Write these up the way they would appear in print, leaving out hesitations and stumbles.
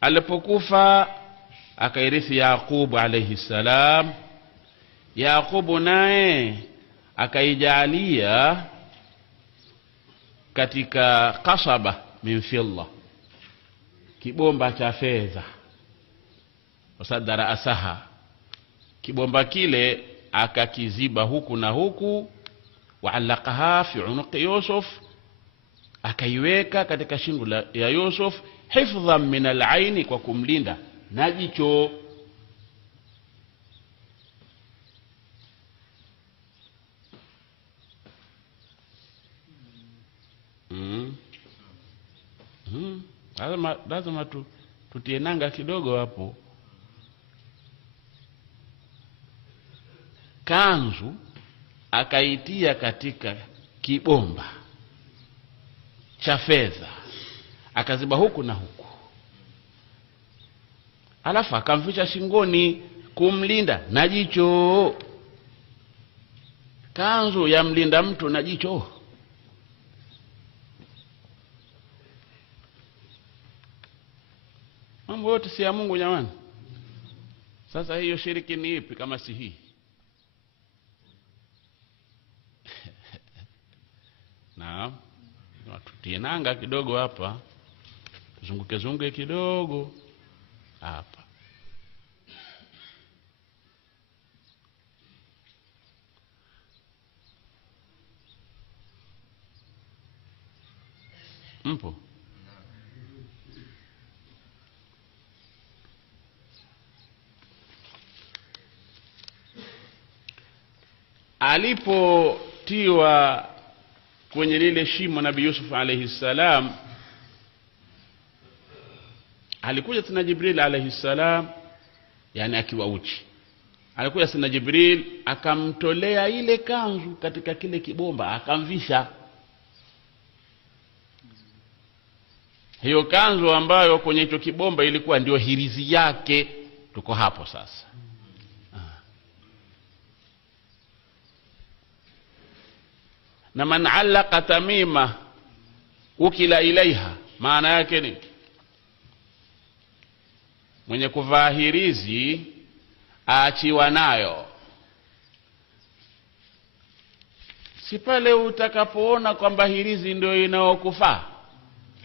alipokufa akairithi Yaqub alayhi salam. Yaqub naye akaijalia katika qasaba min fidda, kibomba cha fedha, wasadara asaha, kibomba kile akakiziba huku na huku, wa'allaqaha fi unuqi Yusuf, akaiweka katika shingo ya Yusuf, hifdhan min al-aini, kwa kumlinda na jicho. Lazima tutie nanga kidogo hapo. Kanzu akaitia katika kibomba cha fedha, akaziba huku na huku, alafu akamficha shingoni kumlinda na jicho. Kanzu ya mlinda mtu na jicho. Mambo yote si ya Mungu jamani. Sasa hiyo shiriki ni ipi kama si hii? Naam, tutie nanga kidogo hapa, zunguke kidogo hapa. Mpo? Alipotiwa kwenye lile shimo Nabii Yusuf alayhi salam, alikuja tena Jibril alayhi salam, yani akiwa uchi. Alikuja tena Jibril akamtolea ile kanzu katika kile kibomba, akamvisha. Hiyo kanzu ambayo kwenye hicho kibomba ilikuwa ndio hirizi yake. Tuko hapo sasa. Na man allaqa tamima ukila ilaiha, maana yake ni mwenye kuvaa hirizi aachiwa nayo. Si pale utakapoona kwamba hirizi ndio inaokufaa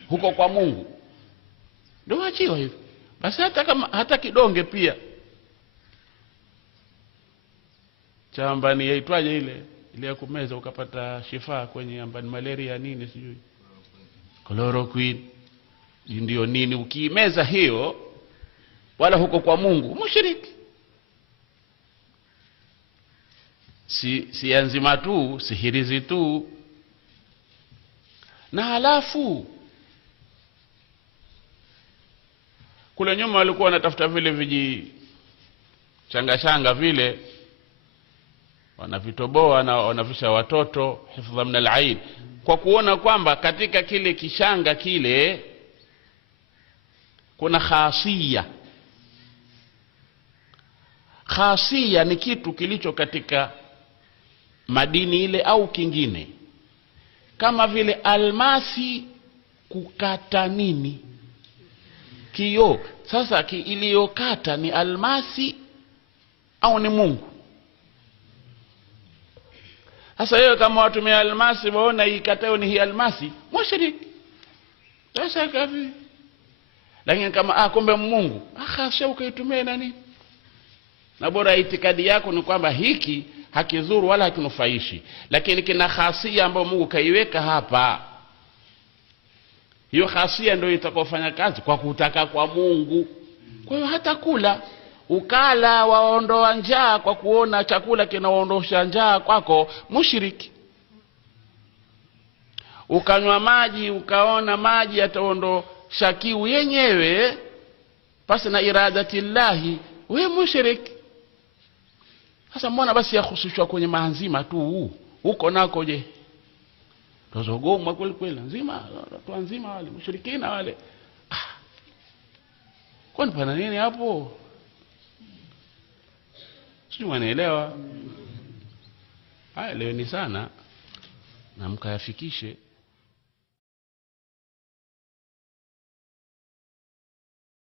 huko kwa Mungu, ndio achiwa hivyo. Basi hata kidonge pia chambani yaitwaje ile ya kumeza ukapata shifa kwenye ambani malaria nini sijui, chloroquine ndio nini, ukiimeza hiyo wala huko kwa Mungu mushriki. Si nzima tu, si hirizi tu. Na halafu kule nyuma walikuwa wanatafuta vile viji changa vile, wanavitoboa na wanavisha watoto hifdha min al-ain, kwa kuona kwamba katika kile kishanga kile kuna khasia ni kitu kilicho katika madini ile au kingine, kama vile almasi kukata nini kio. Sasa iliyokata ni almasi au ni Mungu? Sasa hiyo kama watumia almasi waona ikatao ni hii almasi, mushriki. Sasa kavi. Lakini kama kumbe Mungu, khasha ukaitumia nani? Na bora itikadi yako ni kwamba hiki hakizuru wala hakinufaishi, lakini kina khasia ambayo Mungu kaiweka hapa. Hiyo khasia ndio itakofanya kazi kwa kutaka kwa Mungu. Kwa hiyo hata kula ukala waondoa njaa kwa kuona chakula kinaondosha njaa kwako, mushriki. Ukanywa maji ukaona maji yataondosha kiu yenyewe pasi na iradati llahi, wewe mushriki. Sasa mbona basi yakhusishwa kwenye maanzima tu huko nako? Je, tozogoma kweli nzima, watu nzima wale mushrikina wale, kwani pana nini hapo? Sio wanaelewa. Haya leo ni sana na mkayafikishe.